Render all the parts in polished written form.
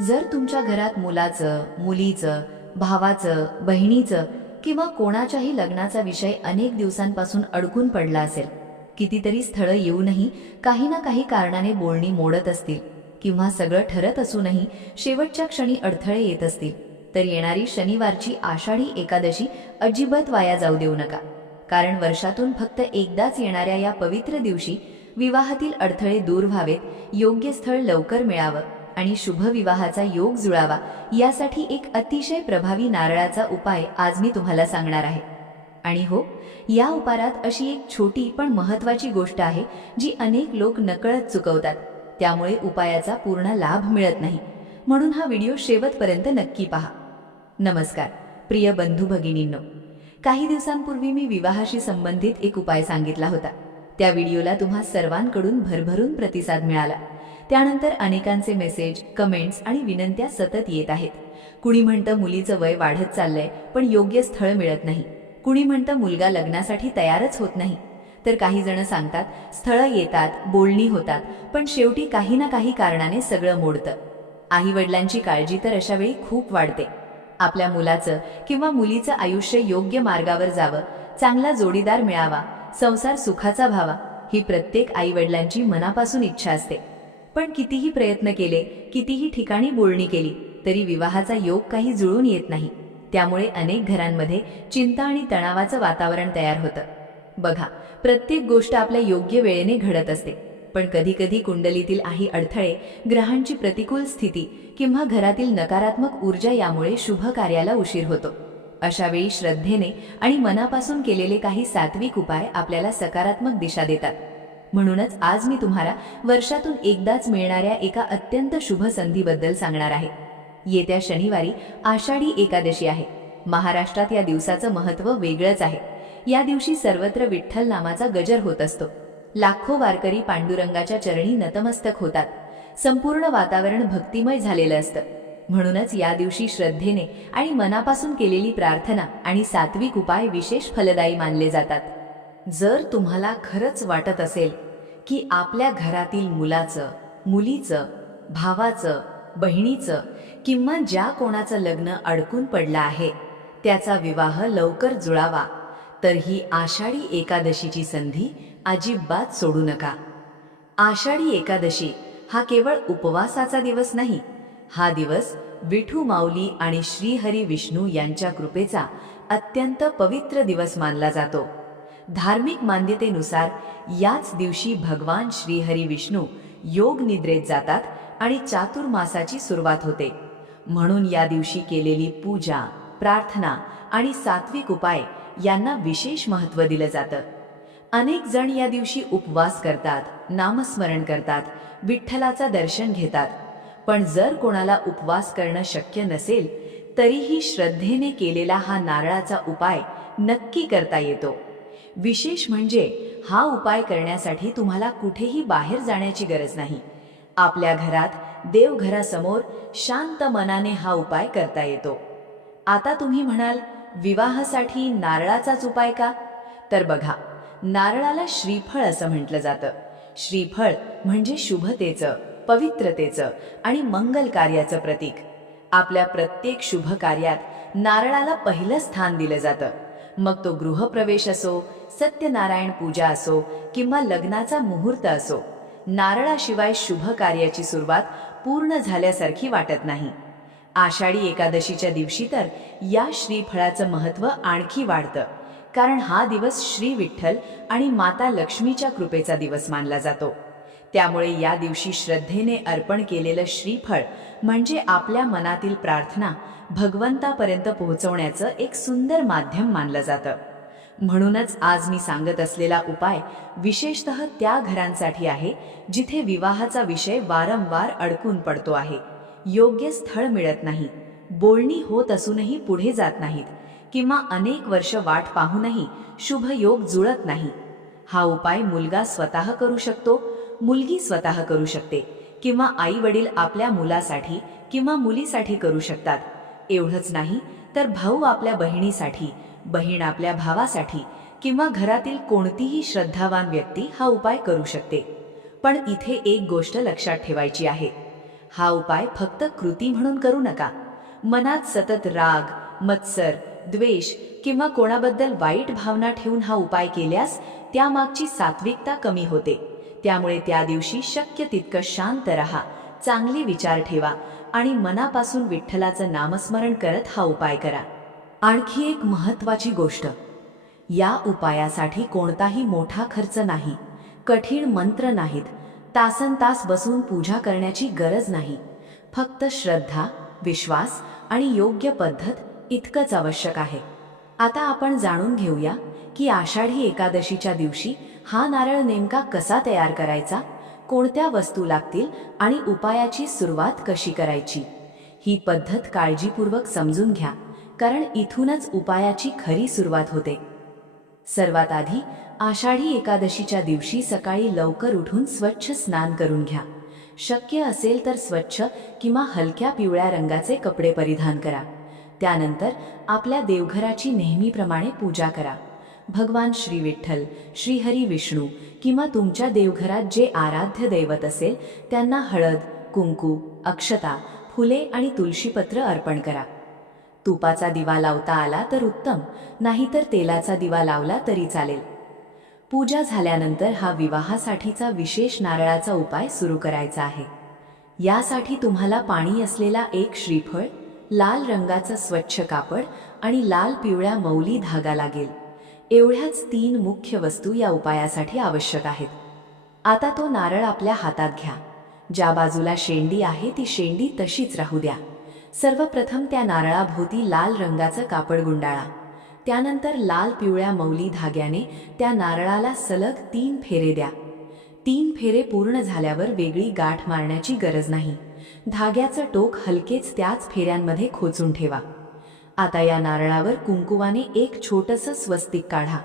जर तुमच्या घरात मुलाचं, मुलीचं, भावाचं, बहिणीचं किंवा कोणाच्याही लग्नाचा विषय अनेक दिवसांपासून अडकून पडला असेल, कितीतरी स्थळं येऊनही काही ना काही कारणाने बोलणी मोडत असतील किंवा सगळं ठरत असूनही शेवटच्या क्षणी अडथळे येत असतील, तर येणारी शनिवारची आषाढी एकादशी अजिबात वाया जाऊ देऊ नका. कारण वर्षातून फक्त एकदाच येणाऱ्या या पवित्र दिवशी विवाहातील अडथळे दूर व्हावेत, योग्य स्थळ लवकर मिळावं आणि शुभ विवाहाचा योग जुळावा, यासाठी एक अतिशय प्रभावी नारळाचा उपाय आज मी तुम्हाला सांगणार आहे. आणि हो, या उपायात अशी एक छोटी पण महत्त्वाची गोष्ट आहे जी अनेक लोक नकळत चुकवतात. त्यामुळे उपायाचा पूर्ण लाभ मिळत नाही. म्हणून हा व्हिडिओ शेवटपर्यंत नक्की पहा. नमस्कार प्रिय बंधू भगिनींनो, काही दिवसांपूर्वी मी विवाहाशी संबंधित एक उपाय सांगितला होता. त्या व्हिडिओला तुम्हा सर्वांकडून भरभरून प्रतिसाद मिळाला. त्यानंतर अनेकांचे मेसेज, कमेंट्स आणि विनंत्या सतत येत आहेत. कुणी म्हणतं मुलीचं वय वाढत चाललंय पण योग्य स्थळ मिळत नाही. कुणी म्हणतं मुलगा लग्नासाठी तयारच होत नाही. तर काही जण सांगतात स्थळं येतात, बोलणी होतात, पण शेवटी काही ना काही कारणाने सगळं मोडतं. आई वडिलांची काळजी तर अशा वेळी खूप वाढते. आपल्या मुलाचं किंवा मुलीचं आयुष्य योग्य मार्गावर जावं, चांगला जोडीदार मिळावा, संसार सुखाचा व्हावा, ही प्रत्येक आई वडिलांची मनापासून इच्छा असते. पण कितीही प्रयत्न केले, कितीही ठिकाणी बोलणी केली तरी विवाहाचा योग काही जुळून येत नाही. त्यामुळे अनेक घरांमध्ये चिंता आणि तणावाचं वातावरण तयार होतं. बघा, प्रत्येक गोष्ट आपल्या योग्य वेळेने घडत असते, पण कधीकधी कुंडलीतील काही अडथळे, ग्रहांची प्रतिकूल स्थिती किंवा घरातील नकारात्मक ऊर्जा यामुळे शुभ कार्याला उशीर होतो. अशा वेळी श्रद्धेने आणि मनापासून केलेले काही सात्विक उपाय आपल्याला सकारात्मक दिशा देतात. म्हणूनच आज मी तुम्हाला वर्षातून एकदाच मिळणाऱ्या एका अत्यंत शुभ संधीबद्दल सांगणार आहे. येत्या शनिवारी आषाढी एकादशी आहे. महाराष्ट्रात या दिवसाचं महत्त्व वेगळंच आहे. या दिवशी सर्वत्र विठ्ठल नामाचा गजर होत असतो. लाखो वारकरी पांडुरंगाच्या चरणी नतमस्तक होतात. संपूर्ण वातावरण भक्तिमय झालेलं असतं. म्हणूनच या दिवशी श्रद्धेने आणि मनापासून केलेली प्रार्थना आणि सात्विक उपाय विशेष फलदायी मानले जातात. जर तुम्हाला खरंच वाटत असेल की आपल्या घरातील मुलाचं, मुलीचं, भावाचं, बहिणीचं किंवा ज्या कोणाचं लग्न अडकून पडलं आहे त्याचा विवाह लवकर जुळावा, तर ही आषाढी एकादशीची संधी अजिबात सोडू नका. आषाढी एकादशी हा केवळ उपवासाचा दिवस नाही. हा दिवस विठू माऊली आणि श्रीहरी विष्णू यांच्या कृपेचा अत्यंत पवित्र दिवस मानला जातो. धार्मिक मान्यतेनुसार याच दिवशी भगवान श्रीहरी विष्णू योग निद्रेत जातात आणि चातुर्मासाची सुरुवात होते. म्हणून या दिवशी केलेली पूजा, प्रार्थना आणि सात्विक उपाय यांना विशेष महत्त्व दिलं जातं. अनेक जण या दिवशी उपवास करतात, नामस्मरण करतात, विठ्ठलाचं दर्शन घेतात. पण जर कोणाला उपवास करणं शक्य नसेल तरीही श्रद्धेने केलेला हा नारळाचा उपाय नक्की करता येतो. विशेष म्हणजे हा उपाय करण्यासाठी तुम्हाला कुठेही बाहेर जाण्याची गरज नाही. आपल्या घरात देवघरासमोर शांत मनाने हा उपाय करता येतो. आता तुम्ही म्हणाल, विवाहासाठी नारळाचाच उपाय का? तर बघा, नारळाला श्रीफळ असं म्हटलं जातं. श्रीफळ म्हणजे शुभतेचं, पवित्रतेचं आणि मंगल कार्याचं प्रतीक. आपल्या प्रत्येक शुभ कार्यात नारळाला पहिलं स्थान दिलं जातं. मग तो गृहप्रवेश असो, सत्यनारायण पूजा असो किंवा लग्नाचा मुहूर्त असो, नारळाशिवाय शुभ कार्याची सुरुवात पूर्ण झाल्यासारखी वाटत नाही. आषाढी एकादशीच्या दिवशी तर या श्रीफळाचं महत्त्व आणखी वाढतं. कारण हा दिवस श्री विठ्ठल आणि माता लक्ष्मीच्या कृपेचा दिवस मानला जातो. त्यामुळे या दिवशी श्रद्धेने अर्पण केलेलं श्रीफळ म्हणजे आपल्या मनातील प्रार्थना भगवंतापर्यंत पोहोचवण्याचं एक सुंदर माध्यम मानलं जातं. म्हणूनच आज मी सांगत असलेला उपाय विशेषतः त्या घरांसाठी आहे जिथे विवाहाचा विषय वारंवार अडकून पडतो आहे. योग्य स्थळ मिळत नाही, बोलणी होत असूनही पुढे जात नाहीत किंवा अनेक वर्ष वाट पाहूनही शुभ योग जुळत नाही. हा उपाय मुलगा स्वतः करू शकतो, मुलगी स्वतः करू शकते किंवा आई वडील आपल्या मुलासाठी किंवा मुलीसाठी करू शकतात. एवढंच नाही तर भाऊ आपल्या बहिणीसाठी, बहीण आपल्या भावासाठी किंवा घरातील कोणतीही श्रद्धावान व्यक्ती हा उपाय करू शकते. पण इथे एक गोष्ट लक्षात ठेवायची आहे. हा उपाय फक्त कृती म्हणून करू नका. मनात सतत राग, मत्सर, द्वेष किंवा कोणाबद्दल वाईट भावना ठेवून हा उपाय केल्यास त्यामागची सात्विकता कमी होते. त्यामुळे त्या दिवशी शक्य तितकं शांत रहा, चांगले विचार ठेवा आणि मनापासून विठ्ठलाचं नामस्मरण करत हा उपाय करा. आणखी एक महत्त्वाची गोष्ट, या उपायासाठी कोणताही मोठा खर्च नाही, कठीण मंत्र नाहीत, तासनतास बसून पूजा करण्याची गरज नाही. फक्त श्रद्धा, विश्वास आणि योग्य पद्धत इतकंच आवश्यक आहे. आता आपण जाणून घेऊया की आषाढी एकादशीच्या दिवशी हा नारळ नेमका कसा तयार करायचा, कोणत्या वस्तू लागतील आणि उपायाची सुरुवात कशी करायची. ही पद्धत काळजीपूर्वक समजून घ्या, कारण इथूनच उपायाची खरी सुरुवात होते. सर्वात आधी आषाढी एकादशीच्या दिवशी सकाळी लवकर उठून स्वच्छ स्नान करून घ्या. शक्य असेल तर स्वच्छ किंवा हलक्या पिवळ्या रंगाचे कपडे परिधान करा. त्यानंतर आपल्या देवघराची नेहमीप्रमाणे पूजा करा. भगवान श्री विठ्ठल, श्रीहरी विष्णू किंवा तुमच्या देवघरात जे आराध्य दैवत असेल त्यांना हळद, कुंकू, अक्षता, फुले आणि तुळशीपत्र अर्पण करा. तुपाचा दिवा लावता आला तर उत्तम, नाहीतर तेलाचा दिवा लावला तरी चालेल. पूजा झाल्यानंतर हा विवाहासाठीचा विशेष नारळाचा उपाय सुरू करायचा आहे. यासाठी तुम्हाला पाणी असलेला एक श्रीफळ, लाल रंगाचं स्वच्छ कापड आणि लाल पिवळ्या मौली धागा लागेल. एवढ्याच 3 मुख्य वस्तू या उपायासाठी आवश्यक आहेत. आता तो नारळ आपल्या हातात घ्या. ज्या बाजूला शेंडी आहे ती शेंडी तशीच राहू द्या. सर्वप्रथम त्या नारळाभोवती लाल रंगाचं कापड गुंडाळा. त्यानंतर लाल पिवळ्या मौली धाग्याने त्या नारळाला सलग 3 फेरे द्या. 3 फेरे पूर्ण झाल्यावर वेगळी गाठ मारण्याची गरज नाही. धाग्याचं टोक हलकेच त्याच फेऱ्यांमध्ये खोचून ठेवा. आता या नारळावर कुंकुवाने एक छोटंसं स्वस्तिक काढा.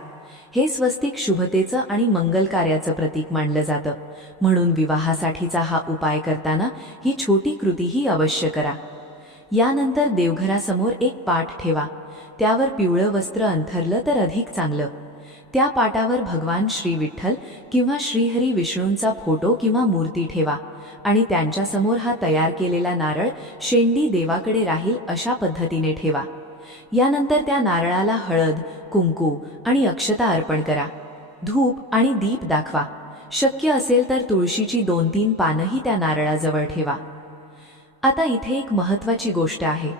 हे स्वस्तिक शुभतेचं आणि मंगल कार्याचं प्रतीक मानलं जातं, म्हणून विवाहासाठीचा हा उपाय करताना ही छोटी कृतीही अवश्य करा. यानंतर देवघरासमोर एक पाट ठेवा. त्यावर पिवळं वस्त्र अंथरलं तर अधिक चांगलं. त्या पाटावर भगवान श्री विठ्ठल किंवा श्रीहरी विष्णूंचा फोटो किंवा मूर्ती ठेवा आणि त्यांच्यासमोर हा तयार केलेला नारळ शेंडी देवाकडे राहील अशा पद्धतीने ठेवा. यानंतर त्या नारळाला हळद, कुंकू आणि अक्षता अर्पण करा. धूप आणि दीप दाखवा. शक्य असेल तर तुळशीची 2-3 पानंही त्या नारळाजवळ ठेवा. आता इथे एक महत्त्वाची गोष्ट आहे.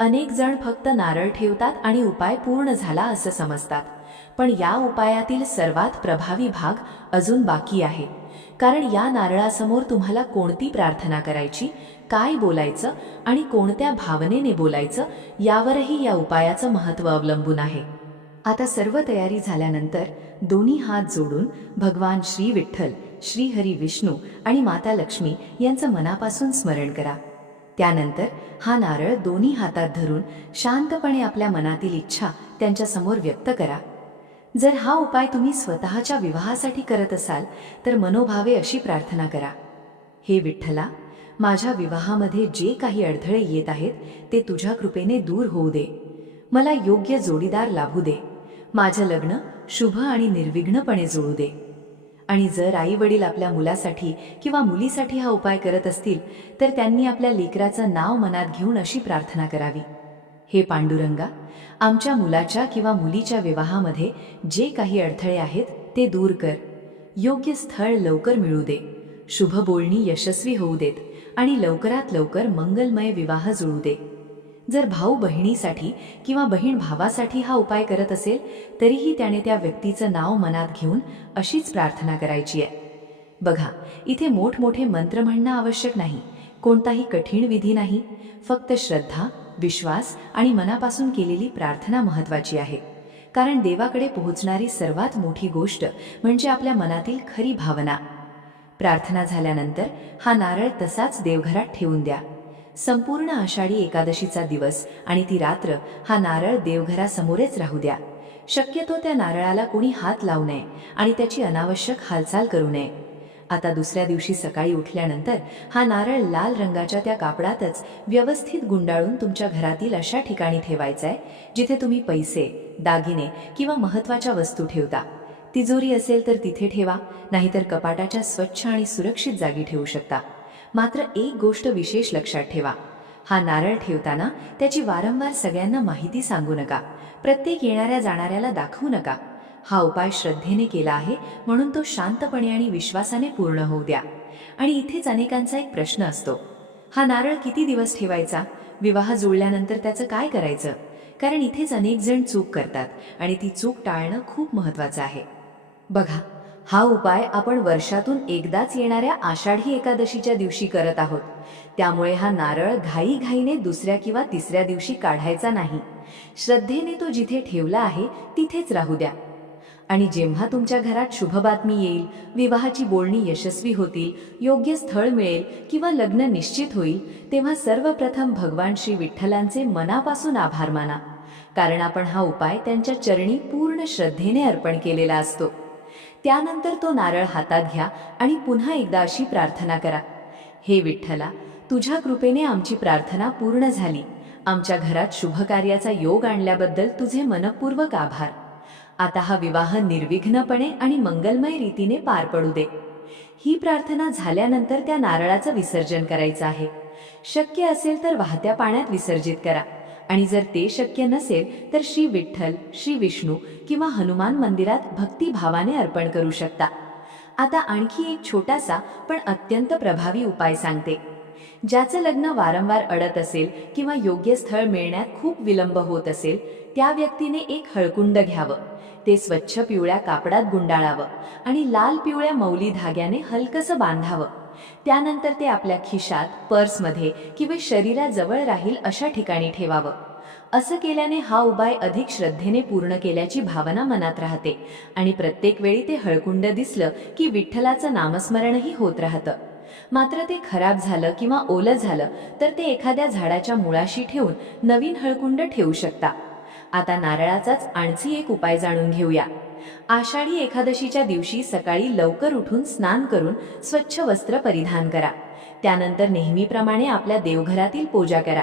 अनेक जण फक्त नारळ ठेवतात आणि उपाय पूर्ण झाला असं समजतात. पण या उपायातील सर्वात प्रभावी भाग अजून बाकी आहे. कारण या नारळासमोर तुम्हाला कोणती प्रार्थना करायची, काय बोलायचं आणि कोणत्या भावनेने बोलायचं यावरही या उपायाचं महत्त्व अवलंबून आहे. आता सर्व तयारी झाल्यानंतर दोन्ही हात जोडून भगवान श्री विठ्ठल, श्रीहरी विष्णू आणि माता लक्ष्मी यांचं मनापासून स्मरण करा. त्यानंतर हा नारळ दोन्ही हातात धरून शांतपणे आपल्या मनातील इच्छा त्यांच्यासमोर व्यक्त करा. जर हा उपाय तुम्ही स्वतःच्या विवाहासाठी करत असाल तर मनोभावे अशी प्रार्थना करा: हे विठ्ठला, माझ्या विवाहामध्ये जे काही अडथळे येत आहेत ते तुझ्या कृपेने दूर होऊ दे. मला योग्य जोडीदार लाभू दे. माझं लग्न शुभ आणि निर्विघ्नपणे जुळू दे. आणि जर आई वडील आपल्या मुलासाठी किंवा मुलीसाठी हा उपाय करत असतील तर त्यांनी आपल्या लेकराचं नाव मनात घेऊन अशी प्रार्थना करावी: हे पांडुरंगा, आमच्या मुलाच्या किंवा मुलीच्या विवाहामध्ये जे काही अडथळे आहेत ते दूर कर. योग्य स्थळ लवकर मिळू दे. शुभ बोलणी यशस्वी होऊ देत आणि लवकरात लवकर मंगलमय विवाह जुळू दे. जर भाऊ बहिणीसाठी किंवा बहीण भावासाठी हा उपाय करत असेल तरीही त्याने त्या व्यक्तीचं नाव मनात घेऊन अशीच प्रार्थना करायची आहे. बघा, इथे मोठमोठे मंत्र म्हणणं आवश्यक नाही. कोणताही कठीण विधी नाही. फक्त श्रद्धा, विश्वास आणि मनापासून केलेली प्रार्थना महत्त्वाची आहे. कारण देवाकडे पोहोचणारी सर्वात मोठी गोष्ट म्हणजे आपल्या मनातील खरी भावना. प्रार्थना झाल्यानंतर हा नारळ तसाच देवघरात ठेवून द्या. संपूर्ण आषाढी एकादशीचा दिवस आणि ती रात्र हा नारळ देवघरासमोरच राहू द्या. शक्यतो त्या नारळाला कोणी हात लावू नये आणि त्याची अनावश्यक हालचाल करू नये. आता दुसऱ्या दिवशी सकाळी उठल्यानंतर हा नारळ लाल रंगाच्या त्या कापडातच व्यवस्थित गुंडाळून तुमच्या घरातील अशा ठिकाणी ठेवायचा आहे जिथे तुम्ही पैसे, दागिने किंवा महत्त्वाच्या वस्तू ठेवता. तिजोरी असेल तर तिथे ठेवा, नाहीतर कपाटाच्या स्वच्छ आणि सुरक्षित जागी ठेवू शकता. मात्र एक गोष्ट विशेष लक्षात ठेवा, हा नारळ ठेवताना त्याची वारंवार सगळ्यांना माहिती सांगू नका, प्रत्येक येणाऱ्या जाणाऱ्याला दाखवू नका. हा उपाय श्रद्धेने केला आहे म्हणून तो शांतपणे आणि विश्वासाने पूर्ण होऊ द्या. आणि इथेच अनेकांचा एक प्रश्न असतो, हा नारळ किती दिवस ठेवायचा? विवाह जुळल्यानंतर त्याचं काय करायचं? कारण इथेच अनेक जण चूक करतात आणि ती चूक टाळणं खूप महत्त्वाचं आहे. बघा, हा उपाय आपण वर्षातून एकदाच येणाऱ्या आषाढी एकादशीच्या दिवशी करत आहोत. त्यामुळे हा नारळ घाईघाईने दुसऱ्या किंवा तिसऱ्या दिवशी काढायचा नाही. श्रद्धेने तो जिथे ठेवला आहे तिथेच राहू द्या. आणि जेव्हा तुमच्या घरात शुभ बातमी येईल, विवाहाची बोलणी यशस्वी होतील, योग्य स्थळ मिळेल किंवा लग्न निश्चित होईल, तेव्हा सर्वप्रथम भगवान श्री विठ्ठलांचे मनापासून आभार माना. कारण आपण हा उपाय त्यांच्या चरणी पूर्ण श्रद्धेने अर्पण केलेला असतो. त्यानंतर तो नारळ हातात घ्या आणि पुन्हा एकदा अशी प्रार्थना करा, हे विठ्ठला, तुझ्या कृपेने आमची प्रार्थना पूर्ण झाली. आमच्या घरात शुभ कार्याचा योग आणल्याबद्दल तुझे मनपूर्वक आभार. आता हा विवाह निर्विघ्नपणे आणि मंगलमय रीतीने पार पडू दे. ही प्रार्थना झाल्यानंतर त्या नारळाचं विसर्जन करायचं आहे. शक्य असेल तर वाहत्या पाण्यात विसर्जित करा. आणि जर ते शक्य नसेल तर श्री विठ्ठल, श्री विष्णू किंवा हनुमान मंदिरात भक्तिभावाने अर्पण करू शकता. आता आणखी एक छोटासा पण अत्यंत प्रभावी उपाय सांगते. ज्याचं लग्न वारंवार अडत असेल किंवा योग्य स्थळ मिळण्यात खूप विलंब होत असेल, त्या व्यक्तीने एक हळकुंड घ्यावं. ते स्वच्छ पिवळ्या कापडात गुंडाळावं आणि लाल पिवळ्या मौली धाग्याने हलकसं बांधावं. त्यानंतर ते आपल्या खिशात, पर्समध्ये किंवा शरीराजवळ राहील अशा ठिकाणी ठेवावं. असं केल्याने हा उपाय अधिक श्रद्धेने पूर्ण केल्याची भावना मनात राहते आणि प्रत्येक वेळी ते हळकुंड दिसलं की विठ्ठलाचं नामस्मरणही होत राहतं. मात्र ते खराब झालं किंवा ओलं झालं तर ते एखाद्या झाडाच्या मुळाशी ठेवून नवीन हळकुंड ठेवू शकता. आता नारळाचाच आणखी एक उपाय जाणून घेऊया. आषाढी एकादशीच्या दिवशी सकाळी लवकर उठून स्नान करून स्वच्छ वस्त्र परिधान करा. त्यानंतर नेहमीप्रमाणे आपल्या देवघरातील पूजा करा.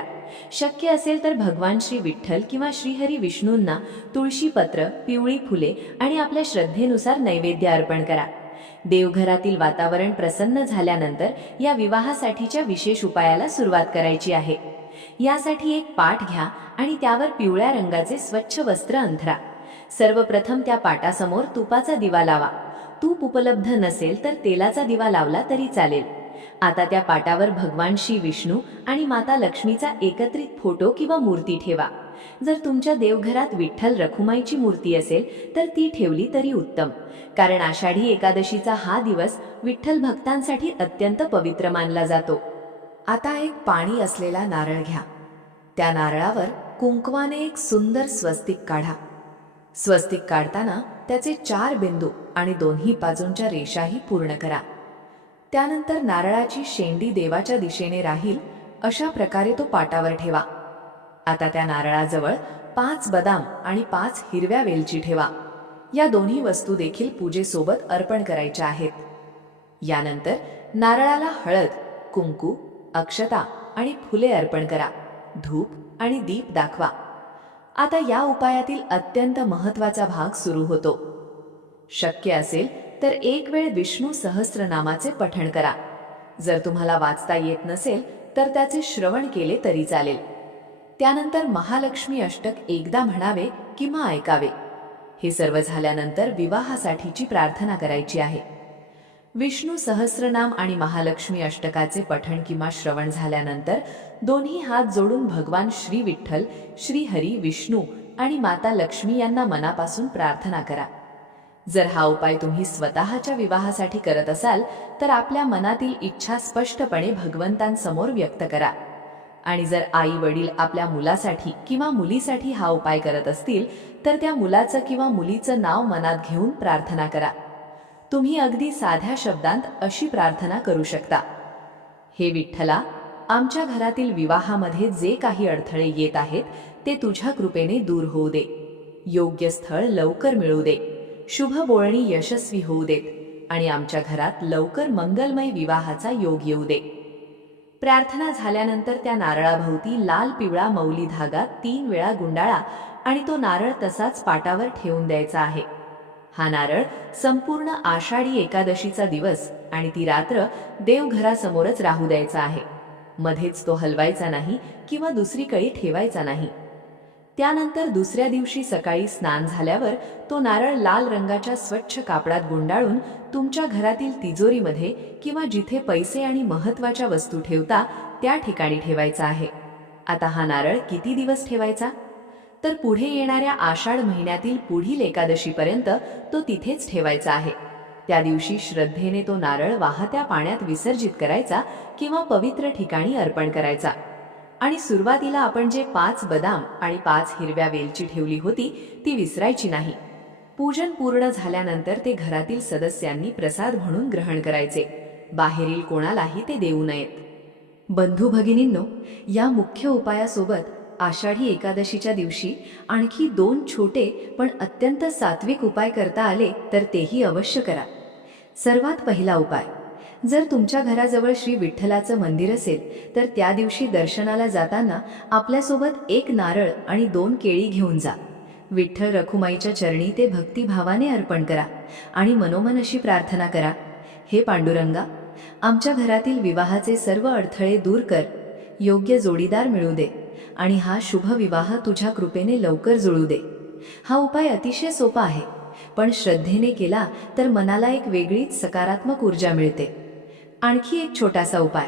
शक्य असेल तर भगवान श्री विठ्ठल किंवा श्रीहरी विष्णूंना तुळशीपत्र, पिवळी फुले आणि आपल्या श्रद्धेनुसार नैवेद्य अर्पण करा. देवघरातील वातावरण प्रसन्न झाल्यानंतर या विवाहासाठीच्या विशेष उपायाला सुरुवात करायची आहे. यासाठी एक पाट घ्या आणि त्यावर पिवळ्या रंगाचे स्वच्छ वस्त्र अंथरा. सर्वप्रथम त्या पाटासमोर तुपाचा दिवा लावा. तूप उपलब्ध नसेल तर तेलाचा दिवा लावला तरी चालेल. आता त्या पाटावर भगवान श्री विष्णू आणि माता लक्ष्मीचा एकत्रित फोटो किंवा मूर्ती ठेवा. जर तुमच्या देवघरात विठ्ठल रखुमाईची मूर्ती असेल तर ती ठेवली तरी उत्तम, कारण आषाढी एकादशीचा हा दिवस विठ्ठल भक्तांसाठी अत्यंत पवित्र मानला जातो. आता एक पाणी असलेला नारळ घ्या. त्या नारळावर कुंकवाने एक सुंदर स्वस्तिक काढा. स्वस्तिक काढताना त्याचे 4 बिंदू आणि दोन्ही बाजूंच्या रेषाही पूर्ण करा. त्यानंतर नारळाची शेंडी देवाच्या दिशेने राहील अशा प्रकारे तो पाटावर ठेवा. आता त्या नारळाजवळ 5 बदाम आणि 5 हिरव्या वेलची ठेवा. या दोन्ही वस्तू देखील पूजेसोबत अर्पण करायच्या आहेत. यानंतर नारळाला हळद, कुंकू, अक्षता आणि फुले अर्पण करा. धूप आणि दीप दाखवा. आता या उपायातील अत्यंत महत्त्वाचा भाग सुरू होतो. शक्य असेल तर एक वेळ विष्णू सहस्त्रनामाचे पठण करा. जर तुम्हाला वाचता येत नसेल तर त्याचे श्रवण केले तरी चालेल. त्यानंतर महालक्ष्मी अष्टक एकदा म्हणावे किंवा ऐकावे. हे सर्व झाल्यानंतर विवाहासाठीची प्रार्थना करायची आहे. विष्णू सहस्रनाम आणि महालक्ष्मी अष्टकाचे पठण किंवा श्रवण झाल्यानंतर दोन्ही हात जोडून भगवान श्री विठ्ठल, श्री हरी, विष्णू आणि माता लक्ष्मी यांना मनापासून प्रार्थना करा. जर हा उपाय तुम्ही स्वतःच्या विवाहासाठी करत असाल तर आपल्या मनातील इच्छा स्पष्टपणे भगवंतांसमोर व्यक्त करा. आणि जर आई वडील आपल्या मुलासाठी किंवा मुलीसाठी हा उपाय करत असतील तर त्या मुलाचं किंवा मुलीचं नाव मनात घेऊन प्रार्थना करा. तुम्ही अगदी साध्या शब्दांत अशी प्रार्थना करू शकता, हे विठ्ठला, आमच्या घरातील विवाहामध्ये जे काही अडथळे येत आहेत ते तुझ्या कृपेने दूर होऊ दे. योग्य स्थळ लवकर मिळू दे. शुभ बोलणी यशस्वी होऊ देत आणि आमच्या घरात लवकर मंगलमय विवाहाचा योग येऊ दे. प्रार्थना झाल्यानंतर त्या नारळाभोवती लाल पिवळा मौली धागा 3 वेळा गुंडाळा आणि तो नारळ तसाच पाटावर ठेवून द्यायचा आहे. हा नारळ संपूर्ण आषाढी एकादशीचा दिवस आणि ती रात्र देवघरासमोरच राहू द्यायचा आहे. मध्येच तो हलवायचा नाही किंवा दुसरीकडे ठेवायचा नाही. त्यानंतर दुसऱ्या दिवशी सकाळी स्नान झाल्यावर तो नारळ लाल रंगाच्या स्वच्छ कापडात गुंडाळून तुमच्या घरातील तिजोरीमध्ये किंवा जिथे पैसे आणि महत्त्वाच्या वस्तू ठेवता त्या ठिकाणी ठेवायचा आहे. आता हा नारळ किती दिवस ठेवायचा? तर पुढे येणाऱ्या आषाढ महिन्यातील पुढील एकादशीपर्यंत तो तिथेच ठेवायचा आहे. त्या दिवशी श्रद्धेने तो नारळ वाहत्या पाण्यात विसर्जित करायचा किंवा पवित्र ठिकाणी अर्पण करायचा. आणि सुरुवातीला आपण जे 5 बदाम आणि 5 हिरव्या वेलची ठेवली होती ती विसरायची नाही. पूजन पूर्ण झाल्यानंतर ते घरातील सदस्यांनी प्रसाद म्हणून ग्रहण करायचे. बाहेरील कोणालाही ते देऊ नयेत. बंधू भगिनींनो, या मुख्य उपायासोबत आषाढी एकादशीच्या दिवशी आणखी 2 छोटे पण अत्यंत सात्विक उपाय करता आले तर तेही अवश्य करा. सर्वात पहिला उपाय, जर तुमच्या घराजवळ श्री विठ्ठलाचं मंदिर असेल तर त्या दिवशी दर्शनाला जाताना आपल्यासोबत 1 नारळ आणि 2 केळी घेऊन जा. विठ्ठल रखुमाईच्या चरणी ते भक्तिभावाने अर्पण करा आणि मनोमन अशी प्रार्थना करा, हे पांडुरंगा, आमच्या घरातील विवाहाचे सर्व अडथळे दूर कर, योग्य जोडीदार मिळू दे आणि हा शुभ विवाह तुझ्या कृपेने लवकर जुळू दे. हा उपाय अतिशय सोपा आहे, पण श्रद्धेने केला तर मनाला एक वेगळीच सकारात्मक ऊर्जा मिळते. आणखी एक छोटासा उपाय,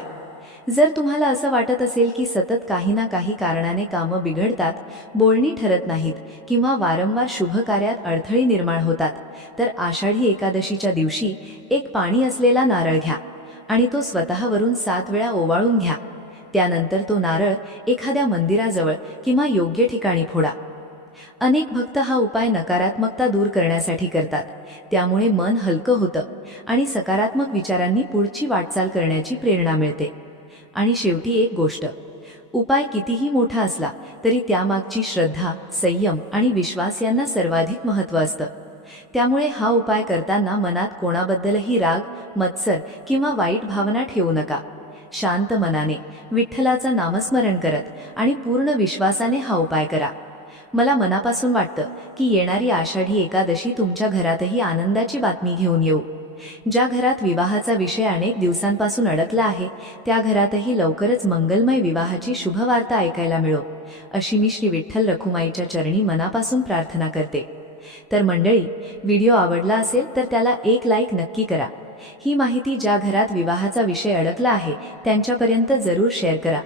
जर तुम्हाला असं वाटत असेल की सतत काही ना काही कारणाने कामं बिघडतात, बोलणी ठरत नाहीत किंवा वारंवार शुभ कार्यात अडथळे निर्माण होतात, तर आषाढी एकादशीच्या दिवशी 1 पाणी असलेला नारळ घ्या आणि तो स्वतःवरून 7 वेळा ओवाळून घ्या. त्यानंतर तो नारळ एखाद्या मंदिराजवळ किंवा योग्य ठिकाणी फोडा. अनेक भक्त हा उपाय नकारात्मकता दूर करण्यासाठी करतात, त्यामुळे मन हलकं होतं आणि सकारात्मक विचारांनी पुढची वाटचाल करण्याची प्रेरणा मिळते. आणि शेवटी एक गोष्ट, उपाय कितीही मोठा असला तरी त्यामागची श्रद्धा, संयम आणि विश्वास यांना सर्वाधिक महत्त्व असतं. त्यामुळे हा उपाय करताना मनात कोणाबद्दलही राग, मत्सर किंवा वाईट भावना ठेवू नका. शांत मनाने विठ्ठलाचं नामस्मरण करत आणि पूर्ण विश्वासाने हा उपाय करा. मला मनापासून वाटतं की येणारी आषाढी एकादशी तुमच्या घरातही आनंदाची बातमी घेऊन येऊ. ज्या घरात विवाहाचा विषय अनेक दिवसांपासून अडकला आहे त्या घरातही लवकरच मंगलमय विवाहाची शुभवार्ता ऐकायला मिळो, अशी मी श्री विठ्ठल रखुमाईच्या चरणी मनापासून प्रार्थना करते. तर मंडळी, व्हिडिओ आवडला असेल तर त्याला एक लाईक नक्की करा. ही माहिती ज्या घरात विवाहाचा विषय अडकला आहे त्यांच्यापर्यंत जरूर शेअर करा.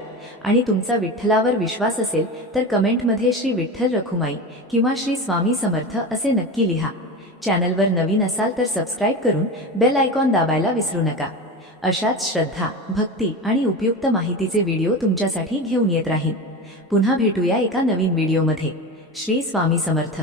आणि तुमचा विठ्ठलावर विश्वास असेल तर कमेंटमध्ये श्री विठ्ठल रखुमाई किंवा श्री स्वामी समर्थ असे नक्की लिहा. चॅनलवर नवीन असाल तर सबस्क्राईब करून बेल आयकॉन दाबायला विसरू नका. अशाच श्रद्धा, भक्ती आणि उपयुक्त माहितीचे व्हिडिओ तुमच्यासाठी घेऊन येत राहीन. पुन्हा भेटूया एका नवीन व्हिडिओमध्ये. श्री स्वामी समर्थ.